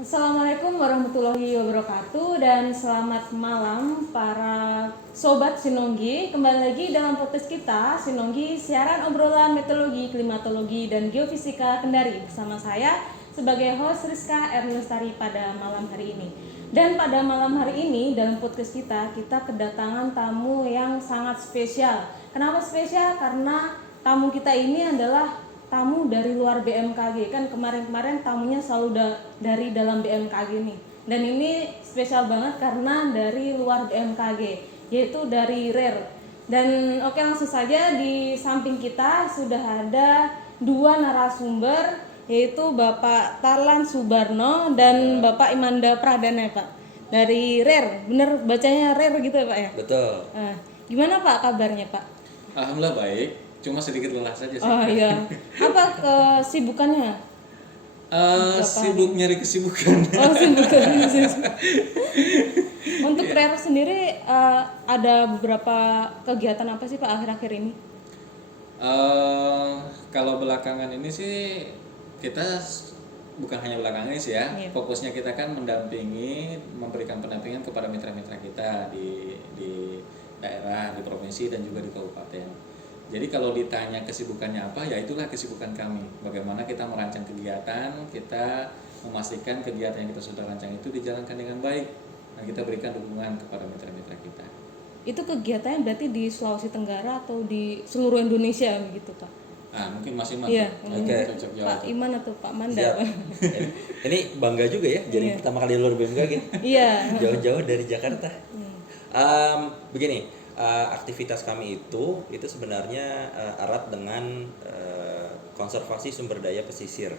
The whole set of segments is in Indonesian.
Assalamualaikum warahmatullahi wabarakatuh dan selamat malam para sobat Sinonggi. Kembali lagi dalam podcast kita Sinonggi, siaran obrolan meteorologi, klimatologi dan geofisika Kendari bersama saya sebagai host Rizka Ernestari pada malam hari ini. Dan pada malam hari ini dalam podcast kita kedatangan tamu yang sangat spesial. Kenapa spesial? Karena tamu kita ini adalah tamu dari luar BMKG. Kan kemarin-kemarin tamunya selalu dari dalam BMKG nih. Dan ini spesial banget karena dari luar BMKG, yaitu dari RER. Dan oke, langsung saja di samping kita sudah ada dua narasumber, yaitu Bapak Tarlan Subarno dan Bapak Imanda Pradana, Pak. Dari RER, bener bacanya RER gitu ya, Pak ya? Betul. Gimana Pak kabarnya, Pak? Alhamdulillah baik, cuma sedikit lelah saja sih. Oh iya. Apa kesibukannya? Sibuk nyari kesibukan. Oh, sibuk. Untuk RER sendiri ada beberapa kegiatan apa sih Pak akhir-akhir ini? Kalau belakangan ini sih kita bukan hanya belakangan ini sih ya. Iya. Fokusnya kita kan mendampingi, memberikan pendampingan kepada mitra-mitra kita di daerah, di provinsi dan juga di kabupaten. Jadi kalau ditanya kesibukannya apa, ya itulah kesibukan kami. Bagaimana kita merancang kegiatan, kita memastikan kegiatan yang kita sudah rancang itu dijalankan dengan baik, dan kita berikan dukungan kepada mitra-mitra kita. Itu kegiatannya berarti di Sulawesi Tenggara atau di seluruh Indonesia begitu Pak? Mungkin masing-masing. Iya. Oke. Cocok Pak jawab. Iman atau Pak Manda? Siap. Ini bangga juga ya, jadi Iya. pertama kali luar BMKG. Iya. Jauh-jauh dari Jakarta. Begini, aktivitas kami itu sebenarnya erat dengan konservasi sumber daya pesisir.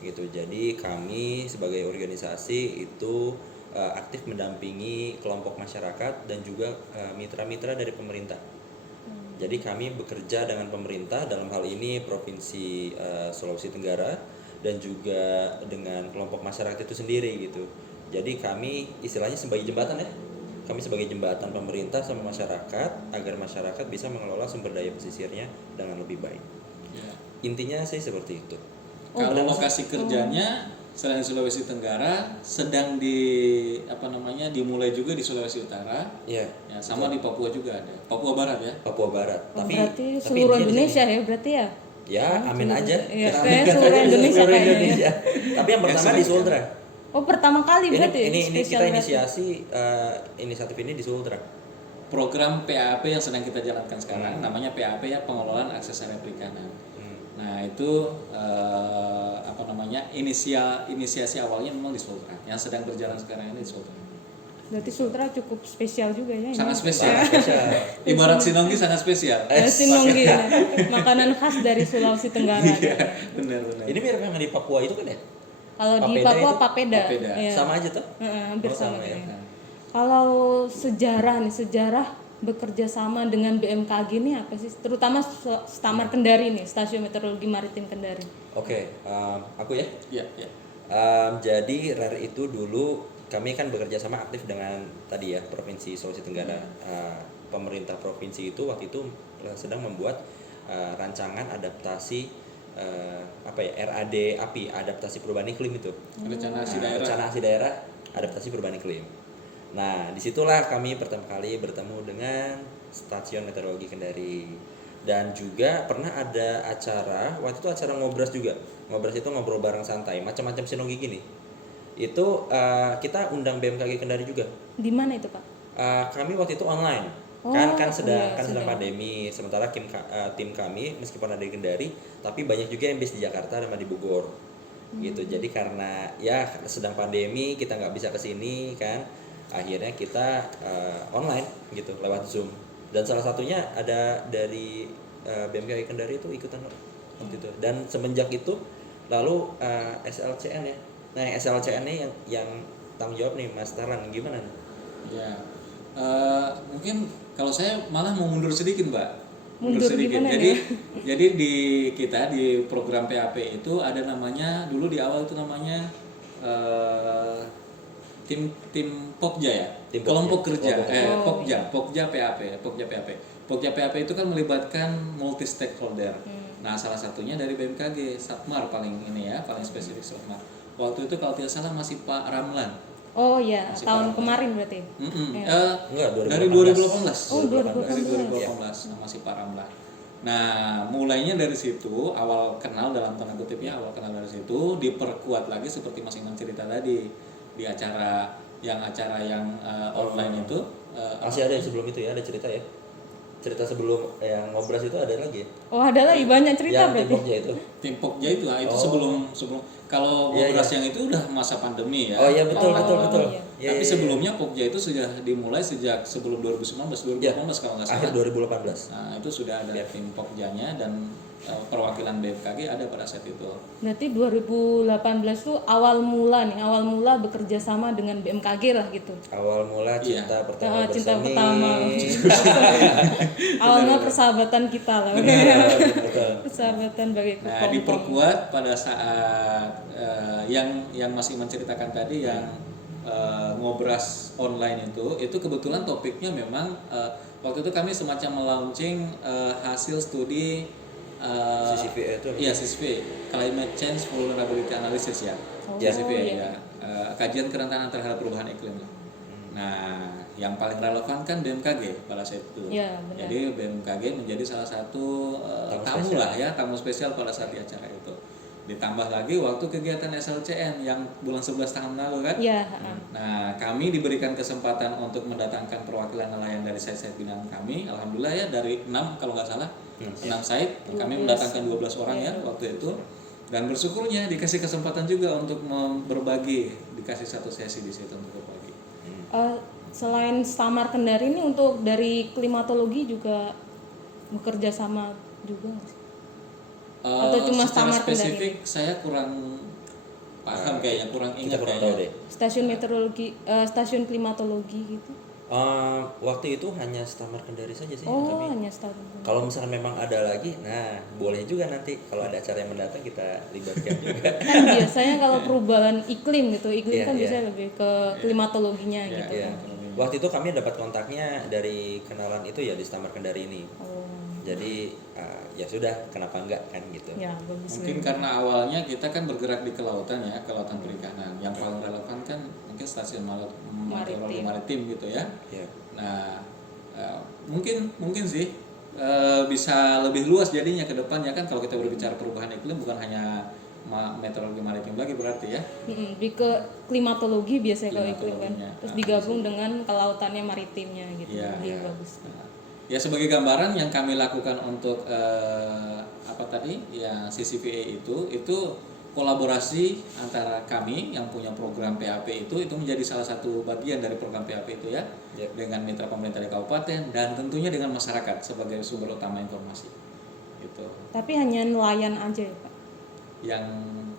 Gitu. Jadi kami sebagai organisasi itu aktif mendampingi kelompok masyarakat dan juga mitra-mitra dari pemerintah. Jadi kami bekerja dengan pemerintah dalam hal ini Provinsi Sulawesi Tenggara dan juga dengan kelompok masyarakat itu sendiri gitu. Jadi kami istilahnya sebagai jembatan ya. Kami sebagai jembatan pemerintah sama masyarakat agar masyarakat bisa mengelola sumber daya pesisirnya dengan lebih baik. Ya. Intinya sih seperti itu. Kalau lokasi kerjanya selain Sulawesi Tenggara sedang dimulai juga di Sulawesi Utara. Iya. Ya, sama di Papua juga ada. Papua Barat ya. Papua Barat. Oh, berarti seluruh intinya di Indonesia sini. ya berarti ya? Ya, amin aja. Iya, Kita kayak aminkan seluruh aja Indonesia seluruh kayaknya, Indonesia. Tapi yang pertama di Sultra. Oh, pertama kali berarti Ini spesial kita berarti. inisiasi inisiatif ini di Sultra. Program PAP yang sedang kita jalankan sekarang namanya PAP ya, pengelolaan akses area perikanan. Nah itu inisiasi awalnya memang di Sultra, yang sedang berjalan sekarang ini di Sultra. Berarti Sultra cukup spesial juga ya ini. Sangat spesial. Sangat spesial. Ibarat Sinonggi sangat spesial. Sinonggi ya. Makanan khas dari Sulawesi Tenggara. Iya, benar. Ini mirip yang di Papua itu kan ya? Kalau di Papeda Papua itu? Papeda. Papeda. Iya. Sama aja tuh? Hampir Oh, sama sama ya. ya. Kalau sejarah bekerja sama dengan BMKG ini apa sih? Terutama Stamar Kendari nih, Stasiun Meteorologi Maritim Kendari. Oke, aku ya. Iya. Jadi RER itu dulu kami kan bekerja sama aktif dengan tadi ya Provinsi Sulawesi Tenggara. Pemerintah provinsi itu waktu itu sedang membuat rancangan adaptasi RAD API, adaptasi perubahan iklim itu. Rencana aksi daerah. Rencana aksi daerah adaptasi perubahan iklim. Nah, disitulah kami pertama kali bertemu dengan Stasiun Meteorologi Kendari. Dan juga pernah ada acara, waktu itu acara ngobras juga. Ngobras itu ngobrol bareng santai, macam-macam Sinonggi gini. Itu kita undang BMKG Kendari juga. Di mana itu, Pak? Kami waktu itu online. Oh, sedang sedang. pandemi. Sementara tim kami meskipun ada di Kendari, tapi banyak juga yang base di Jakarta sama di Bogor. Gitu. Jadi karena ya sedang pandemi, kita nggak bisa ke sini kan. Akhirnya kita online gitu lewat Zoom. Dan salah satunya ada dari BMKG Kendari itu ikutan waktu itu. Dan semenjak itu lalu SLCN ya. Nah, yang SLCN ini yang tanggung jawab nih Mas Tarlan, gimana nih? Ya. Mungkin kalau saya malah mau mundur sedikit, Mbak. Mundur sedikit. gimana Jadi di kita di program PAP itu ada namanya, dulu di awal itu namanya tim Pokja ya, Tim kelompok Pokja. kerja, Pokja PAP. Pokja PAP itu kan melibatkan multi stakeholder. Nah, salah satunya dari BMKG, Satmar paling spesifik Satmar. Waktu itu kalau tidak salah masih Pak Ramlan. Oh iya, Masih tahun Pak kemarin berarti. Enggak, Dari 2018. 2018. Oh, Dari 2018. 2018 masih Pak Ramlan. Nah, mulainya dari situ, awal kenal dalam tanda kutipnya, awal kenal dari situ diperkuat lagi seperti Mas Iman cerita tadi di acara yang online itu. Masih ada yang sebelum itu ya, ada cerita ya. Cerita sebelum yang ngobras itu ada lagi ya? Oh, ada lagi banyak cerita Yang berarti. Timbuknya itu. Tim Pokja itu, itu sebelum kalau Iya, Ngobras yang itu udah masa pandemi ya. Oh iya betul Oh, betul betul. iya. Iya, Tapi iya, sebelumnya Pokja itu sudah dimulai sejak sebelum 2019 iya. 2018 kalau nggak salah. Akhir 2018. Nah, itu sudah ada tim Pokjanya dan perwakilan BMKG ada pada saat itu. Berarti 2018 tuh awal mula bekerja sama dengan BMKG lah gitu. Awal mula cinta pertama Cinta bersemi. pertama. Awal mula persahabatan kita lah. Betul. Persahabatan bagi Nah, kepompong. diperkuat pada saat yang masih menceritakan tadi yang ngobras online itu kebetulan topiknya memang waktu itu kami semacam melaunching hasil studi CCVA itu apa? iya CCV Climate Change Vulnerability Analysis ya. Oh, CCV iya. ya. Kajian kerentanan terhadap perubahan iklim. Nah, yang paling relevan kan BMKG pada saat itu. Iya, benar. Jadi BMKG menjadi salah satu tamu spesial. lah ya, tamu spesial pada saat di acara itu. Ditambah lagi waktu kegiatan SLCN yang bulan 11 tahun lalu kan. Iya, Nah, kami diberikan kesempatan untuk mendatangkan perwakilan nelayan dari site-site binaan kami. Alhamdulillah ya dari 6 kalau nggak salah. 6 site, kami 12. mendatangkan 12 orang ya waktu itu. Dan bersyukurnya dikasih kesempatan juga untuk berbagi, dikasih satu sesi di situ untuk berbagi. Selain Stamar Kendari ini untuk dari klimatologi juga bekerja sama juga nggak sih? Atau cuma secara Stamar Kendari? spesifik saya kurang paham kayaknya, kurang Kita ingat kurang tahu kayaknya. deh. Stasiun meteorologi, stasiun klimatologi gitu. Waktu itu hanya Stamar Kendari saja sih Oh, kami. hanya stasiun. Kalau misalkan memang ada lagi, nah boleh juga nanti kalau ada acara yang mendatang kita libatkan juga. Kan biasanya kalau perubahan iklim gitu, Iya, iklim kan iya. biasanya lebih ke klimatologinya Iya, gitu. Iya. Waktu itu kami dapat kontaknya dari kenalan itu ya di Stamar Kendari ini. Oh, Jadi ya sudah, kenapa enggak kan gitu. ya bagus. Mungkin karena awalnya kita kan bergerak di kelautan ya, kelautan perikanan. Yang paling relevan kan mungkin stasiun meteorologi maritim gitu ya. Ya. Nah, mungkin sih bisa lebih luas jadinya ke depannya kan kalau kita berbicara perubahan iklim bukan hanya meteorologi maritim lagi berarti ya. Lebih ke klimatologi biasanya kalau iklim kan. Klimatologinya. Terus digabung dengan kelautannya maritimnya gitu. Iya, Lebih iya. bagus. Ya sebagai gambaran yang kami lakukan untuk apa tadi ya CCVA itu kolaborasi antara kami yang punya program PAP itu menjadi salah satu bagian dari program PAP itu ya, Yep. dengan mitra pemerintah di kabupaten dan tentunya dengan masyarakat sebagai sumber utama informasi itu Tapi hanya nelayan aja ya Pak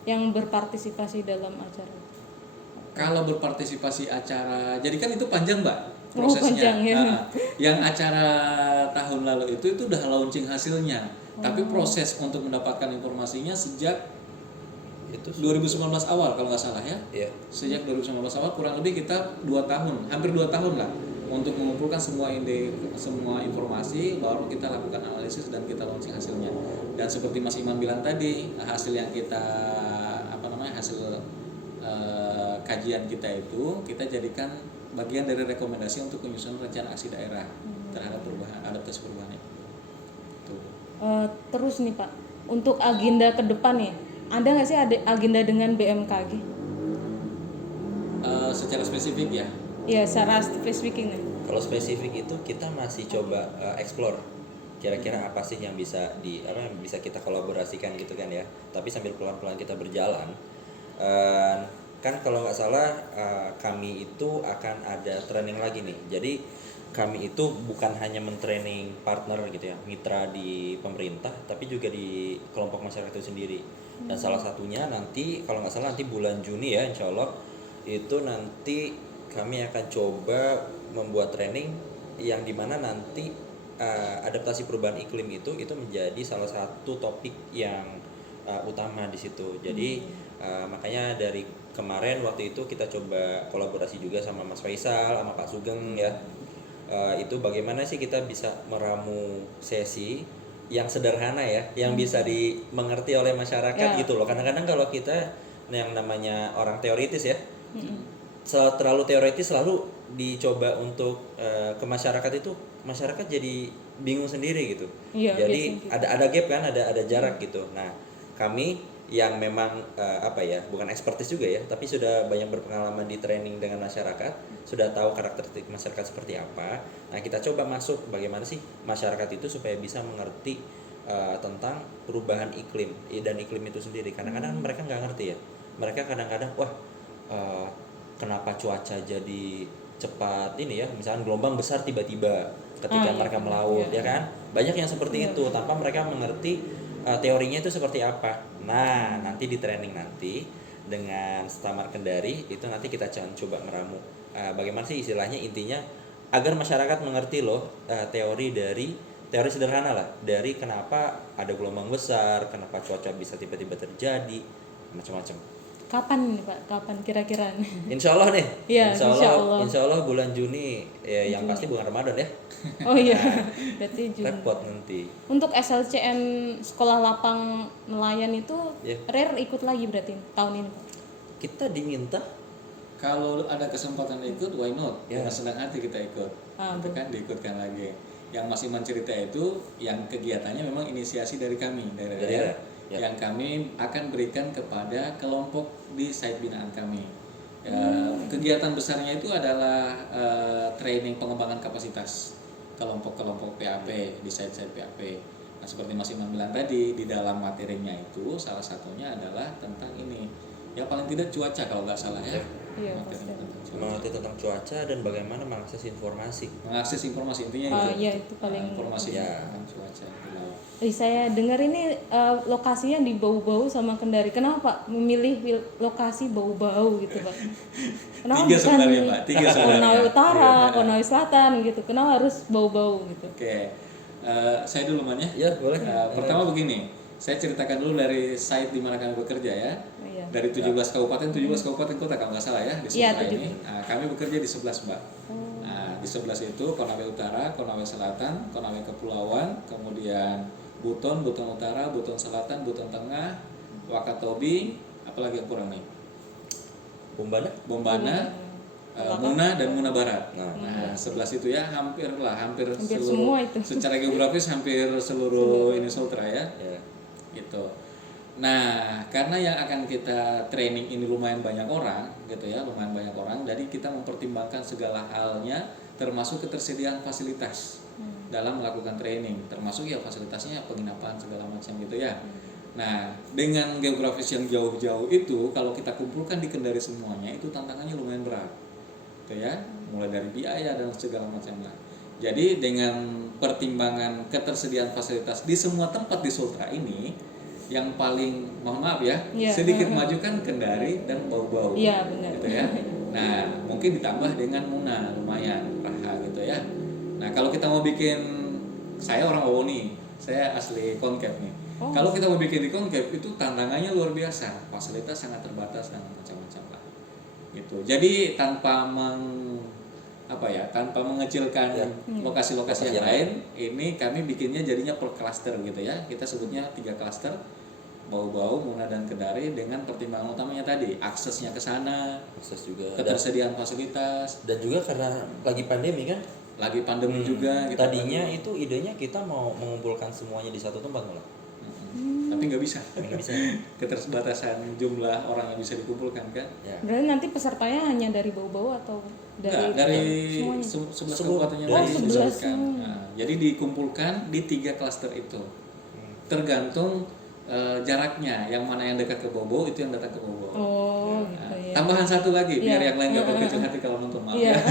yang berpartisipasi dalam acara. kalau berpartisipasi acara jadi kan itu panjang Mbak Oh, prosesnya. panjang, ya. Yang acara tahun lalu itu udah launching hasilnya tapi proses untuk mendapatkan informasinya sejak Itu 2019 awal kalau nggak salah ya. ya. Sejak 2019 awal kurang lebih kita 2 tahun, hampir 2 tahun lah untuk mengumpulkan semua informasi baru kita lakukan analisis dan kita launching hasilnya. Dan seperti Mas Iman bilang tadi, hasil yang kita hasil kajian kita itu kita jadikan bagian dari rekomendasi untuk penyusunan rencana aksi daerah terhadap adaptasi perubahan iklim. Tuh. Terus nih Pak, untuk agenda ke depan nih, ada nggak sih agenda dengan BMKG? Secara spesifik ya. Ya, secara spesifik nih. Kalau spesifik itu kita masih coba explore kira-kira apa sih yang bisa yang bisa kita kolaborasikan gitu kan ya. Tapi sambil pelan-pelan kita berjalan. Kan kalau nggak salah kami itu akan ada training lagi nih. Jadi kami itu bukan hanya mentraining partner gitu ya, mitra di pemerintah, tapi juga di kelompok masyarakat itu sendiri. Dan salah satunya nanti kalau nggak salah nanti bulan Juni ya, insya Allah itu nanti kami akan coba membuat training yang dimana nanti adaptasi perubahan iklim itu menjadi salah satu topik yang utama di situ. Jadi makanya dari kemarin waktu itu kita coba kolaborasi juga sama Mas Faisal, sama Pak Sugeng ya. Itu bagaimana sih kita bisa meramu sesi yang sederhana ya, yang bisa dimengerti oleh masyarakat Ya. gitu loh. Kadang-kadang kalau kita yang namanya orang teoritis ya. Terlalu teoritis selalu dicoba untuk ke masyarakat itu, masyarakat jadi bingung sendiri gitu. Iya, Jadi biasanya gitu. ada gap kan, ada jarak gitu. Nah, kami yang memang apa ya, bukan expertise juga ya, tapi sudah banyak berpengalaman di training dengan masyarakat, sudah tahu karakteristik masyarakat seperti apa. Nah, kita coba masuk bagaimana sih masyarakat itu supaya bisa mengerti tentang perubahan iklim dan iklim itu sendiri. Kadang-kadang mereka nggak ngerti ya. Mereka kadang-kadang wah kenapa cuaca jadi cepat ini ya, misalnya gelombang besar tiba-tiba ketika iya, mereka benar. melaut Iya. ya kan, banyak yang seperti Iya, itu tanpa mereka mengerti teorinya itu seperti apa. Nah, nanti di training nanti dengan Stamar Kendari itu nanti kita coba meramu bagaimana sih istilahnya, intinya agar masyarakat mengerti loh teori sederhana lah dari kenapa ada gelombang besar, kenapa cuaca bisa tiba-tiba terjadi, macam-macam. Kapan nih Pak? Kapan kira-kira nih? Insya Allah nih, Iya, insya Allah. insya Allah bulan Juni ya, yang pasti bulan Ramadan ya. Oh iya, berarti Juni. Repot nanti. Untuk SLCM Sekolah Lapang Nelayan itu Iya. Rare ikut lagi berarti tahun ini Pak? Kita diminta Kalau ada kesempatan ikut, why not? Ya. Dengan senang hati kita ikut. Itu kan diikutkan lagi. Yang masih mencerita itu, yang kegiatannya memang inisiasi dari kami, dari Daerah, daerah, yang kami akan berikan kepada kelompok di site binaan kami. Kegiatan besarnya itu adalah training pengembangan kapasitas kelompok-kelompok PAP di site-site PAP. Nah, seperti Mas Iman bilang tadi, di dalam materinya itu salah satunya adalah tentang ini. Ya paling tidak cuaca kalau nggak salah ya. Iya, Materinya pasti. tentang cuaca. mengerti tentang cuaca dan bagaimana mengakses informasi. Mengakses informasi intinya Oh, itu. iya, itu paling informasi ya. tentang cuaca itu lah. Saya dengar ini lokasinya di Bau-Bau sama Kendari. Kenapa Pak memilih lokasi Bau-Bau gitu Pak? Kenapa Tiga bukan sebenarnya, Pak. Tiga sebenarnya. Konawe Utara, Iya. Konawe Selatan gitu? Kenapa harus Bau-Bau gitu? Oke, saya dulu Man ya. Ya, boleh. Pertama begini, saya ceritakan dulu dari site di mana kami bekerja ya. Iya. Dari 17 kabupaten kota kalau nggak salah ya di Iya, Sumatera 17. ini. Nah, kami bekerja di 11 Mbak. Nah, di 11 itu Konawe Utara, Konawe Selatan, Konawe Kepulauan, kemudian Buton, Buton Utara, Buton Selatan, Buton Tengah, Wakatobi, apalagi yang kurang nih? Bombana? Bombana, Muna dan Muna Barat. Nah, 11 itu ya hampir Hampir seluruh, semua itu. secara geografis hampir seluruh ini Sultra ya. ya. Gitu. Nah, karena yang akan kita training ini lumayan banyak orang, gitu ya, lumayan banyak orang, jadi kita mempertimbangkan segala halnya, termasuk ketersediaan fasilitas dalam melakukan training, termasuk ya fasilitasnya penginapan segala macam gitu ya. Nah, dengan geografis yang jauh-jauh itu, kalau kita kumpulkan di Kendari semuanya, itu tantangannya lumayan berat, gitu ya, mulai dari biaya dan segala macamnya. Jadi dengan pertimbangan ketersediaan fasilitas di semua tempat di Sultra ini, yang paling mohon maaf ya, Iya. sedikit maju kan Kendari dan Bau-Bau, Iya, benar. gitu ya. Nah, mungkin ditambah dengan Muna lumayan Raha gitu ya. Nah, kalau kita mau bikin, saya orang Owo nih, saya asli Konkep nih. Oh. Kalau kita mau bikin di Konkep itu tantangannya luar biasa, fasilitas sangat terbatas dan macam-macam lah. Gitu. Jadi tanpa tanpa mengecilkan Ya. lokasi-lokasi yang Lokasi lain, ini kami bikinnya jadinya per klaster gitu ya. Kita sebutnya 3 klaster, Bau-Bau, Muna dan Kendari, dengan pertimbangan utamanya tadi aksesnya ke sana, Akses juga. ketersediaan fasilitas, Dan juga karena lagi pandemi kan. lagi pandemi juga. Kita Tadinya itu idenya kita mau mengumpulkan semuanya di satu tempat malah. tapi nggak bisa. Tapi nggak bisa. Keterbatasan jumlah orang yang bisa dikumpulkan kan. Ya. Berarti nanti pesertanya hanya dari Bau-Bau atau Dari semuanya? 11 Seluruh- kabupatennya dari tadi 11 disebutkan. semua. Nah, jadi dikumpulkan di 3 klaster itu. Tergantung jaraknya, yang mana yang dekat ke Bau-Bau itu yang datang ke Bau-Bau. Oh, Nah, gitu ya. tambahan satu lagi biar Iya. yang lain nggak berkecil hati kalau nonton, maaf Iya. ya.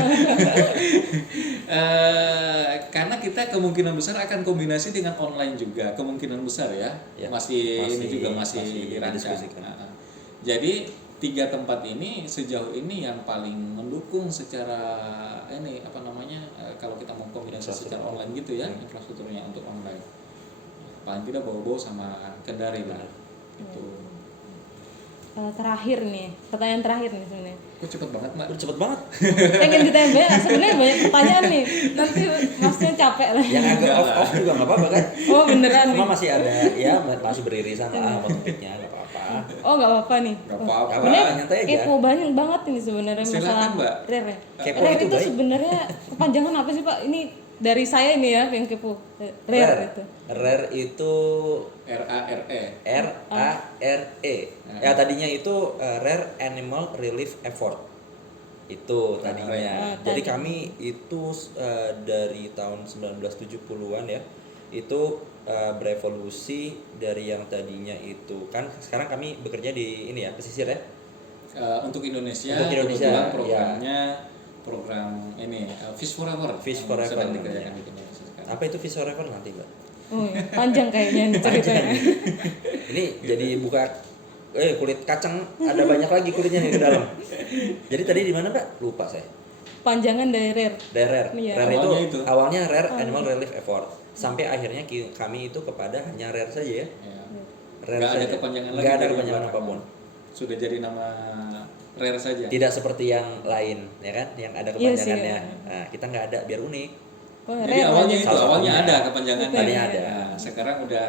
Karena kita kemungkinan besar akan kombinasi dengan online juga, kemungkinan besar ya. Ya, Ini juga masih masih dirancang. didiskusikan. Nah, jadi 3 tempat ini sejauh ini yang paling mendukung secara kalau kita mau kombinasi secara online gitu ya, infrastrukturnya untuk online. Paling tidak Bau-Bau sama Kendari lah. Gitu. terakhir nih, pertanyaan terakhir nih sebenarnya. Kok cepet banget mbak? Udah cepet banget. Pengen ditanya banyak, sebenarnya banyak pertanyaan nih. Nanti masnya capek lah. Yang agak off juga nggak apa-apa kan? Oh beneran nih. Cuma masih ada ya masih beririsan lah sama topiknya, nggak apa-apa. Oh nggak apa-apa nih. Gak apa-apa. Sebenarnya nyantai aja. kepo banyak banget ini sebenarnya Silakan, masalah Mbak. rare. Kepo Rare itu itu baik. sebenarnya kepanjangan apa sih Pak? Ini dari saya ini ya yang kepo. Rare itu. Rare itu RARE. RARE. Ya tadinya itu Rare Animal Relief Effort. Itu tadinya. Jadi tadi. kami itu dari tahun 1970-an ya. Itu berevolusi dari yang tadinya itu kan sekarang kami bekerja di ini ya pesisir ya. Untuk Indonesia, Untuk Indonesia, kebetulan ya. programnya program ini Fish Forever. Fish yang Forever, sedang ya. dikerjakan di Indonesia sekarang. Apa itu Fish Forever nanti, Mbak? Oh ya, panjang kayaknya nih ceritanya. Ini jadi buka kulit kacang ada banyak lagi kulitnya nih ke dalam. Jadi tadi di mana, Mbak? Lupa saya. Panjangan dari rare. Dari Rare. Iya. Rare Awalnya itu itu. awalnya Rare Animal Relief Effort. Sampai akhirnya kami itu kepada hanya Rare saja ya. Ya. Rare Nggak ada saja. kepanjangan lagi. Nggak ada dari kepanjangan belakang. apapun. Sudah jadi nama rare saja. Tidak seperti yang lain, ya kan? Yang ada Iya sih, kepanjangannya. ya. Nah, kita nggak ada biar unik. Oh, Jadi rare awalnya aja. itu, Salah awalnya satunya. ada kepanjangannya. Tadinya ada. Nah, sekarang udah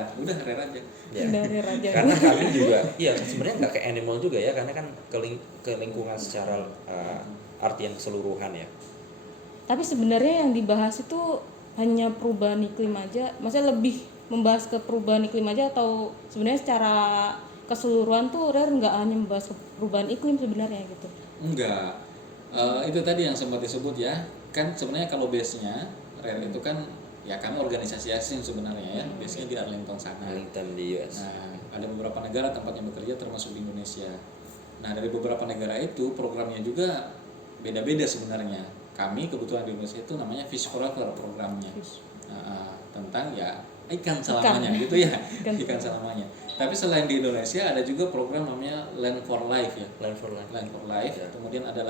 rare aja. Ya. Udah rare aja. Karena kami juga, iya sebenarnya nggak ke animal juga ya, karena kan ke lingkungan secara artian keseluruhan ya. Tapi sebenarnya yang dibahas itu hanya perubahan iklim aja, maksudnya lebih membahas ke perubahan iklim aja atau sebenarnya secara keseluruhan tuh rare nggak hanya membahas ke perubahan iklim sebenarnya gitu. Enggak. Itu tadi yang sempat disebut ya. Kan sebenarnya kalau base-nya rare itu kan ya kami organisasi asing sebenarnya ya. Base-nya di Arlington sana. Arlington di US. Nah, ada beberapa negara tempatnya bekerja termasuk di Indonesia. Nah, dari beberapa negara itu programnya juga beda-beda sebenarnya. Kami kebetulan di Indonesia itu namanya Fish Forever programnya. Tentang ya ikan selamanya gitu ya. Ikan selamanya. Tapi selain di Indonesia ada juga program namanya Land for Life ya. Land for Life. Land for Life. Ya. Kemudian ada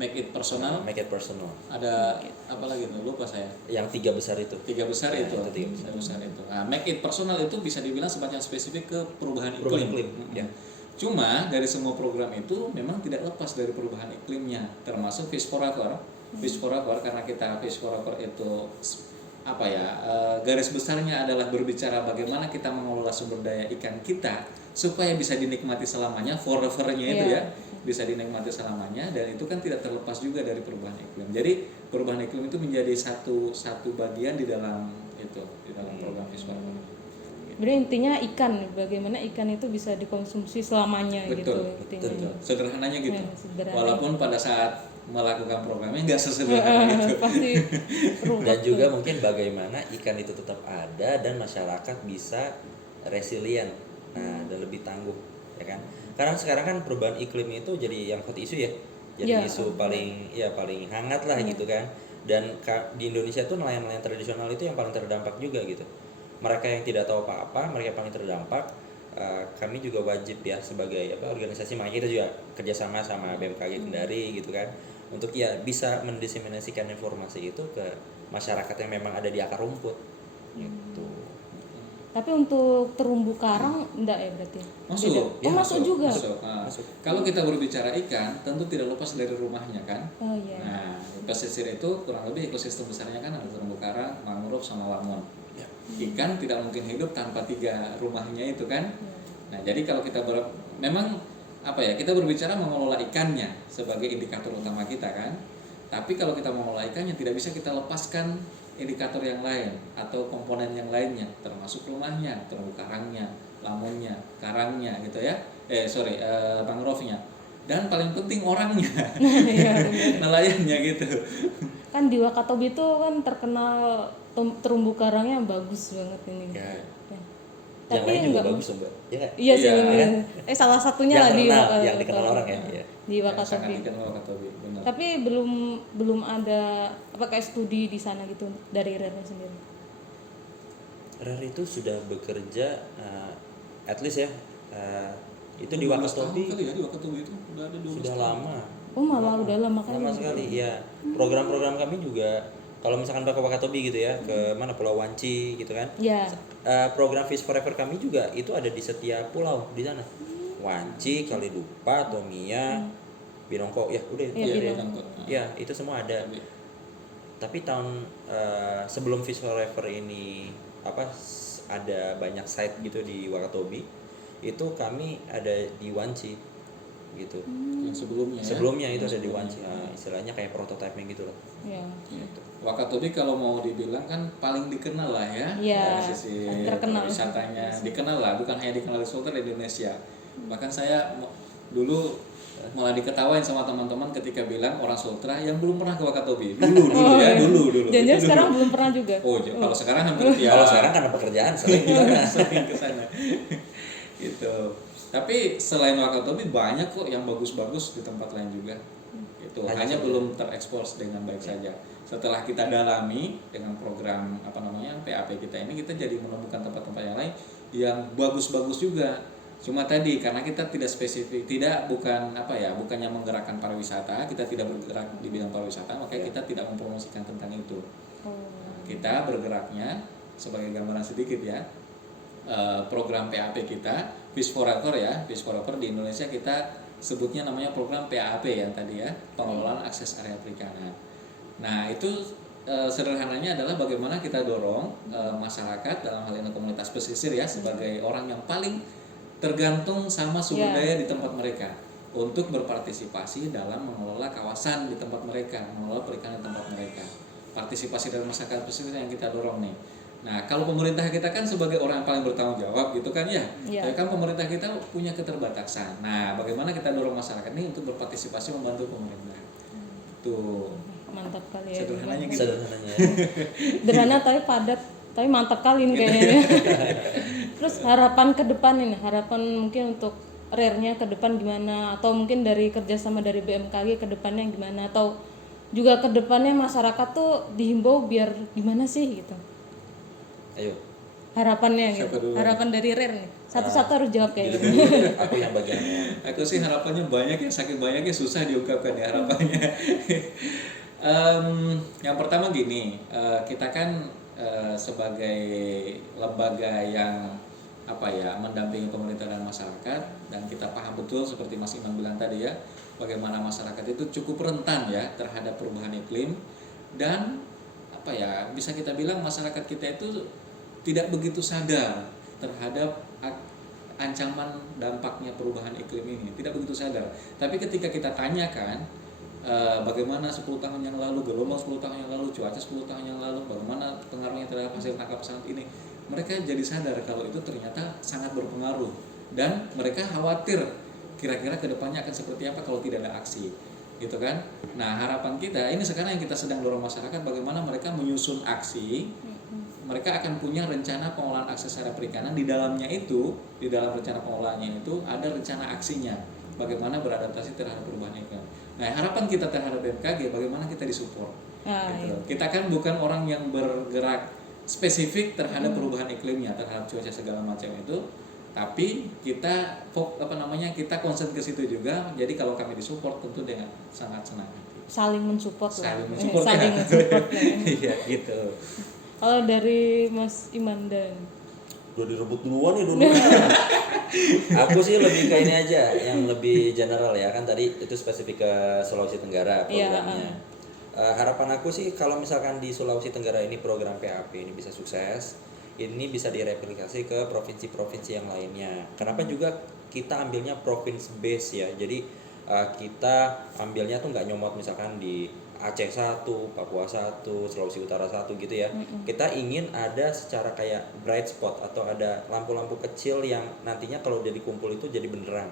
Make It Personal. Make it personal. Ada apa lagi tuh? Lupa saya. Yang 3 besar itu. Tiga besar Ya, itu. itu tiga Tiga besar itu. Nah, Make It Personal itu bisa dibilang semacam spesifik ke perubahan Perubahan iklim. iklim, ya. Cuma dari semua program itu memang tidak lepas dari perubahan iklimnya, termasuk Fish Forever. Fish Forever karena kita Fish Forever itu apa ya, garis besarnya adalah berbicara bagaimana kita mengelola sumber daya ikan kita supaya bisa dinikmati selamanya, forevernya itu Iya. ya, bisa dinikmati selamanya, dan itu kan tidak terlepas juga dari perubahan iklim. Jadi perubahan iklim itu menjadi satu bagian di dalam itu, di dalam program Fish Forever. Jadi intinya ikan, bagaimana ikan itu bisa dikonsumsi selamanya Betul, gitu intinya. betul. Sederhananya gitu. Ya, sederhana. Walaupun pada saat melakukan programnya nggak sesederhana itu. Pasti perlu Dan waktu. juga mungkin bagaimana ikan itu tetap ada dan masyarakat bisa resilient, nah dan lebih tangguh, ya kan? Karena sekarang kan perubahan iklim itu jadi yang hot issue ya, jadi Ya. isu paling hangat lah gitu kan. Dan di Indonesia tuh nelayan-nelayan tradisional itu yang paling terdampak juga gitu. Mereka yang tidak tahu apa-apa, mereka paling terdampak. Kami juga wajib ya sebagai organisasi, makanya kita juga kerjasama sama BMKG Kendari gitu kan, untuk ya bisa mendiseminasikan informasi itu ke masyarakat yang memang ada di akar rumput gitu. Tapi untuk terumbu karang enggak ya berarti? Masuk. Beda. Ya, masuk juga. Masuk. Nah, kalau kita berbicara ikan, tentu tidak lepas dari rumahnya kan. Oh iya. Nah, pesisir itu kurang lebih ekosistem besarnya kan ada terumbu karang, mangrove, sama lamon. Ikan tidak mungkin hidup tanpa 3 rumahnya itu kan. Nah, jadi kalau kita memang apa ya, kita berbicara mengelola ikannya sebagai indikator utama kita kan. Tapi kalau kita mengelola ikannya tidak bisa kita lepaskan indikator yang lain atau komponen yang lainnya, termasuk rumahnya, terumbu karangnya, lamonnya, karangnya gitu ya. Mangrove-nya. Dan paling penting orangnya. Iya, Nelayannya gitu. kan di Wakatobi itu kan terkenal terumbu karangnya bagus banget ini. Ya. Ya. Yang lain juga enggak- bagus loh, Mbak. Ya nggak? Iya sih. Iya, ini. Salah satunya Yang lah di terkenal, yang dikenal orang ya. Iya. Di Sangat Wakatobi. dikenal Wakatobi, benar. Tapi belum ada apa kayak studi di sana gitu dari Rere sendiri. Rare itu sudah bekerja at least ya itu di 12 tahun Wakatobi kali ya, di Wakatobi itu udah ada 12 sudah tahun. lama. Oh malah udah lama kan? Lama sekali ya. Program-program kami juga kalau misalkan ke Wakatobi gitu ya, ke mana Pulau Wanci gitu kan. Ya. Program Fish Forever kami juga itu ada di setiap pulau di sana. Wanci, Kalidupa, Tomia, Binongko, ya udah. Iya, Iya, bilang. Ya itu semua ada. Tapi tahun sebelum Fish Forever ini ada banyak site gitu di Wakatobi, itu kami ada di Wanci gitu. Yang sebelumnya ya. Sebelumnya itu ada di Wanci, istilahnya kayak prototype-nya gitu loh. Iya. Gitu. Wakatobi kalau mau dibilang kan paling dikenal lah ya, Iya, dari sisi terkenal. wisatanya dikenal lah, bukan hanya dikenal di Sultra di Indonesia. Bahkan saya dulu malah diketawain sama teman-teman ketika bilang orang Sultra yang belum pernah ke Wakatobi. Dulu ya, dulu. Jangan Itu sekarang dulu. belum pernah juga. Kalau sekarang hampir ya. Kalau sekarang karena pekerjaan sering juga. sering ke sana. Gitu. Tapi selain Wakatobi banyak kok yang bagus-bagus di tempat lain juga. Itu hanya belum terekspos dengan baik saja. Setelah kita dalami dengan program PAP kita ini, kita jadi menemukan tempat-tempat yang lain yang bagus-bagus juga. Cuma tadi karena kita tidak spesifik, bukannya menggerakkan pariwisata, kita tidak bergerak di bidang pariwisata, makanya kita tidak mempromosikan tentang itu. Kita bergeraknya sebagai gambaran sedikit ya. Program PAP kita Fish Forever ya, Fish Forever di Indonesia kita sebutnya namanya program PAP yang tadi ya, pengelolaan akses area perikanan. Nah itu sederhananya adalah bagaimana kita dorong masyarakat dalam hal ini komunitas pesisir ya sebagai orang yang paling tergantung sama sumber daya di tempat mereka untuk berpartisipasi dalam mengelola kawasan di tempat mereka, mengelola perikanan di tempat mereka. Partisipasi dari masyarakat pesisir yang kita dorong nih. Nah, kalau pemerintah kita kan sebagai orang yang paling bertanggung jawab gitu kan ya. Tapi kan pemerintah kita punya keterbatasan. Nah, bagaimana kita dorong masyarakat ini untuk berpartisipasi membantu pemerintah. Tuh. Mantap kali ya. Sederhananya gitu. Sederhananya. Sederhana tapi padat, tapi mantap kali ini kayaknya. Terus harapan ke depan ini, harapan mungkin untuk RER-nya ke depan gimana, atau mungkin dari kerjasama dari BMKG ke depannya gimana, atau juga ke depannya masyarakat tuh dihimbau biar gimana sih gitu. Ayo. Harapannya Siapa gitu. dulu? Harapan dari RER nih. Satu-satu harus jawab kayak gitu. Aku yang bagian Aku sih harapannya banyak ya, saking banyaknya susah diungkapkan ya harapannya. Yang pertama gini, kita kan sebagai lembaga yang mendampingi pemerintah dan masyarakat, dan kita paham betul seperti Mas Iman bilang tadi ya, bagaimana masyarakat itu cukup rentan ya terhadap perubahan iklim, dan bisa kita bilang masyarakat kita itu tidak begitu sadar terhadap ancaman dampaknya perubahan iklim ini, tidak begitu sadar. Tapi ketika kita tanyakan bagaimana 10 tahun yang lalu, gelombang 10 tahun yang lalu, cuaca 10 tahun yang lalu, bagaimana pengaruhnya terhadap hasil tangkap saat ini, mereka jadi sadar kalau itu ternyata sangat berpengaruh, dan mereka khawatir kira-kira kedepannya akan seperti apa kalau tidak ada aksi, gitu kan. Nah, harapan kita ini sekarang yang kita sedang dorong masyarakat, bagaimana mereka menyusun aksi. Mereka akan punya rencana pengelolaan akses area perikanan, di dalamnya itu, di dalam rencana pengelolaannya itu ada rencana aksinya, bagaimana beradaptasi terhadap perubahan iklim. Nah, harapan kita terhadap BMKG bagaimana kita disupport. Gitu. Kita kan bukan orang yang bergerak spesifik terhadap perubahan iklimnya, terhadap cuaca segala macam itu, tapi kita kita concern ke situ juga. Jadi kalau kami disupport tentu dengan sangat senang hati. Saling mensupport lah. Saling mensupport ya. Iya gitu. Kalau dari Mas Iman dan udah direbut duluan nih dulu. Aku sih lebih ke ini aja, yang lebih general ya, kan tadi itu spesifik ke Sulawesi Tenggara programnya. Harapan aku sih kalau misalkan di Sulawesi Tenggara ini program PAP ini bisa sukses, ini bisa direplikasi ke provinsi-provinsi yang lainnya. Kenapa juga kita ambilnya province base ya, jadi kita ambilnya tuh nggak nyomot misalkan di Aceh 1, Papua 1, Sulawesi Utara 1 gitu ya. Kita ingin ada secara kayak bright spot atau ada lampu-lampu kecil yang nantinya kalau udah dikumpul itu jadi benderang.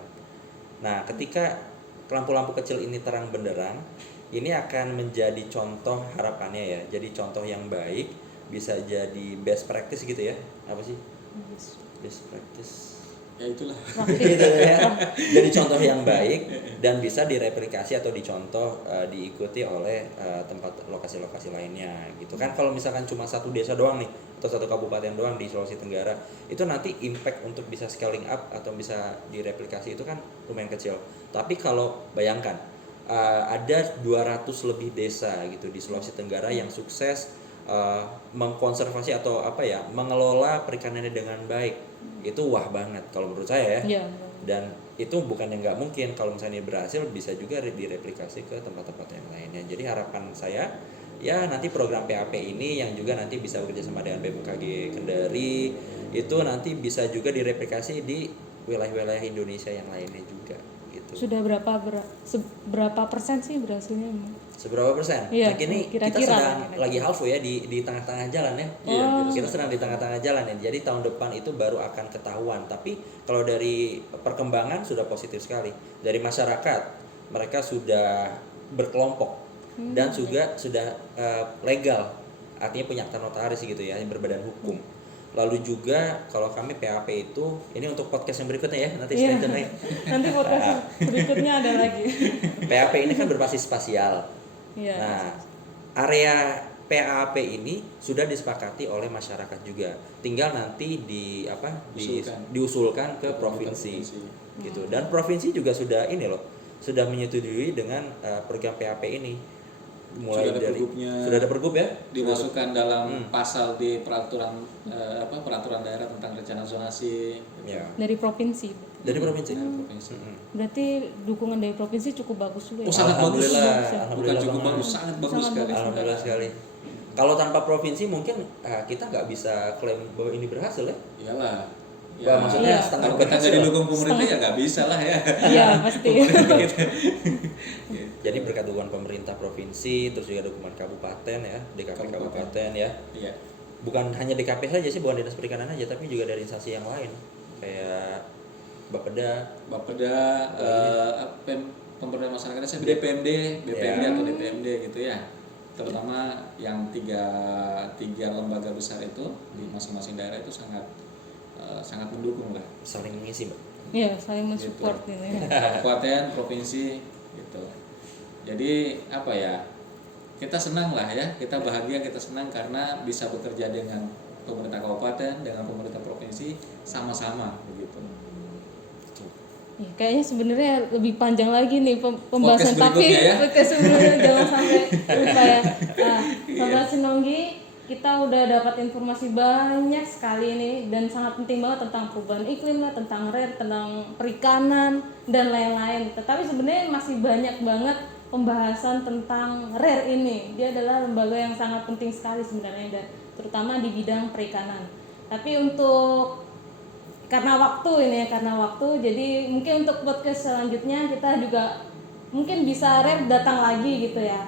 Nah, ketika lampu-lampu kecil ini terang benderang, ini akan menjadi contoh harapannya ya. Jadi contoh yang baik, bisa jadi best practice gitu ya. Apa sih? Best practice. Ya itulah. Gitu ya. Jadi contoh yang baik dan bisa direplikasi atau dicontoh diikuti oleh tempat lokasi-lokasi lainnya gitu kan. Kalau misalkan cuma satu desa doang nih atau satu kabupaten doang di Sulawesi Tenggara, itu nanti impact untuk bisa scaling up atau bisa direplikasi itu kan lumayan kecil. Tapi kalau bayangkan ada 200 lebih desa gitu di Sulawesi Tenggara yang sukses mengkonservasi atau mengelola perikanannya dengan baik, itu wah banget kalau menurut saya ya. Dan itu bukan yang nggak mungkin, kalau misalnya berhasil bisa juga direplikasi ke tempat-tempat yang lainnya. Jadi harapan saya ya nanti program PAP ini yang juga nanti bisa bekerja sama dengan BMKG Kendari itu nanti bisa juga direplikasi di wilayah-wilayah Indonesia yang lainnya juga gitu. Sudah berapa persen sih berhasilnya emang? Seberapa persen? Iya, Nah, kini kita kira-kira sedang lah, lagi halfway ya di tengah-tengah jalan ya. Iya, Kita sedang di tengah-tengah jalan ya. Jadi tahun depan itu baru akan ketahuan. Tapi kalau dari perkembangan sudah positif sekali. Dari masyarakat mereka sudah berkelompok dan juga sudah legal, artinya punya akta notaris gitu ya, yang berbadan hukum. Lalu juga kalau kami PAP itu, ini untuk podcast yang berikutnya ya, nanti Iya. selanjutnya. Nanti podcast berikutnya ada lagi. PAP ini kan berbasis spasial. Iya. Nah, area PAP ini sudah disepakati oleh masyarakat juga. Tinggal nanti diusulkan ke provinsi gitu. Dan provinsi juga sudah ini loh, sudah menyetujui dengan program PAP ini. Mulai Sudah ada dari pergubnya, sudah ada pergub ya? dimasukkan dalam pasal di peraturan daerah tentang rencana zonasi Ya. Dari provinsi. Dari provinsi. provinsi. Berarti dukungan dari provinsi cukup bagus juga ya. Oh, sangat bagus. Alhamdulillah, Bukan alhamdulillah cukup banget. bagus, sangat bagus Sangat sekali. bagus. Alhamdulillah sekali. Kalau tanpa provinsi mungkin kita nggak bisa klaim bahwa ini berhasil ya. Iyalah. Wah, maksudnya Iya. setengah Kalau kita nggak berhasil. didukung pemerintah ya nggak bisa lah ya. Iya, pasti. Jadi berkat dukungan pemerintah provinsi, terus juga dukungan kabupaten ya, DKP kabupaten ya. Iya. Bukan hanya DKP saja sih, bukan Dinas Perikanan aja, tapi juga dari instansi yang lain kayak Bapeda. Bapeda, pemberdayaan masyarakat saya BPMD Ya. atau DPMD gitu ya. Terutama yang tiga lembaga besar itu di masing-masing daerah itu sangat mendukung lah. Saling mengisi, Mbak. Iya, saling mensupport Gitu. ini. Kabupaten, provinsi gitu. Jadi apa ya? Kita senang lah ya, kita bahagia, kita senang karena bisa bekerja dengan pemerintah kabupaten, dengan pemerintah provinsi sama-sama begitu. Ya, kayaknya sebenarnya lebih panjang lagi nih pembahasan, Podcast tapi berikutnya ya. podcast sebelumnya jangan sampai lupa ya. Nah, Sobat Sinonggi, kita udah dapat informasi banyak sekali nih dan sangat penting banget tentang perubahan iklim lah, tentang rare, tentang perikanan dan lain-lain. Tetapi sebenarnya masih banyak banget pembahasan tentang rare ini. Dia adalah lembaga yang sangat penting sekali sebenarnya, dan terutama di bidang perikanan. Tapi karena waktu, jadi mungkin untuk podcast selanjutnya kita juga mungkin bisa rare datang lagi gitu ya.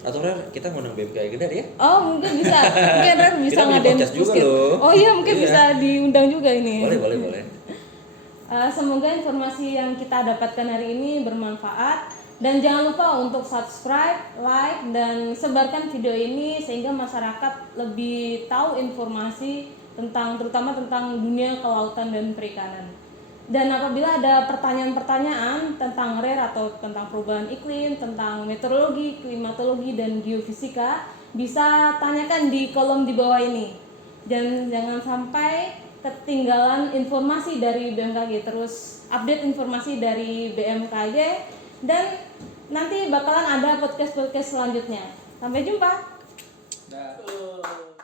Atau Rer, kita ngundang BMKG Kendari ya? Oh, mungkin rare bisa Kita punya ngadain podcast juga puskit. loh. Oh iya, mungkin Iya. bisa diundang juga ini. Boleh. Semoga informasi yang kita dapatkan hari ini bermanfaat, dan jangan lupa untuk subscribe, like, dan sebarkan video ini sehingga masyarakat lebih tahu informasi terutama tentang dunia kelautan dan perikanan. Dan apabila ada pertanyaan-pertanyaan tentang rare atau tentang perubahan iklim, tentang meteorologi, klimatologi, dan geofisika, bisa tanyakan di kolom di bawah ini. Dan jangan sampai ketinggalan informasi dari BMKG, terus update informasi dari BMKG, dan nanti bakalan ada podcast-podcast selanjutnya. Sampai jumpa. Dah.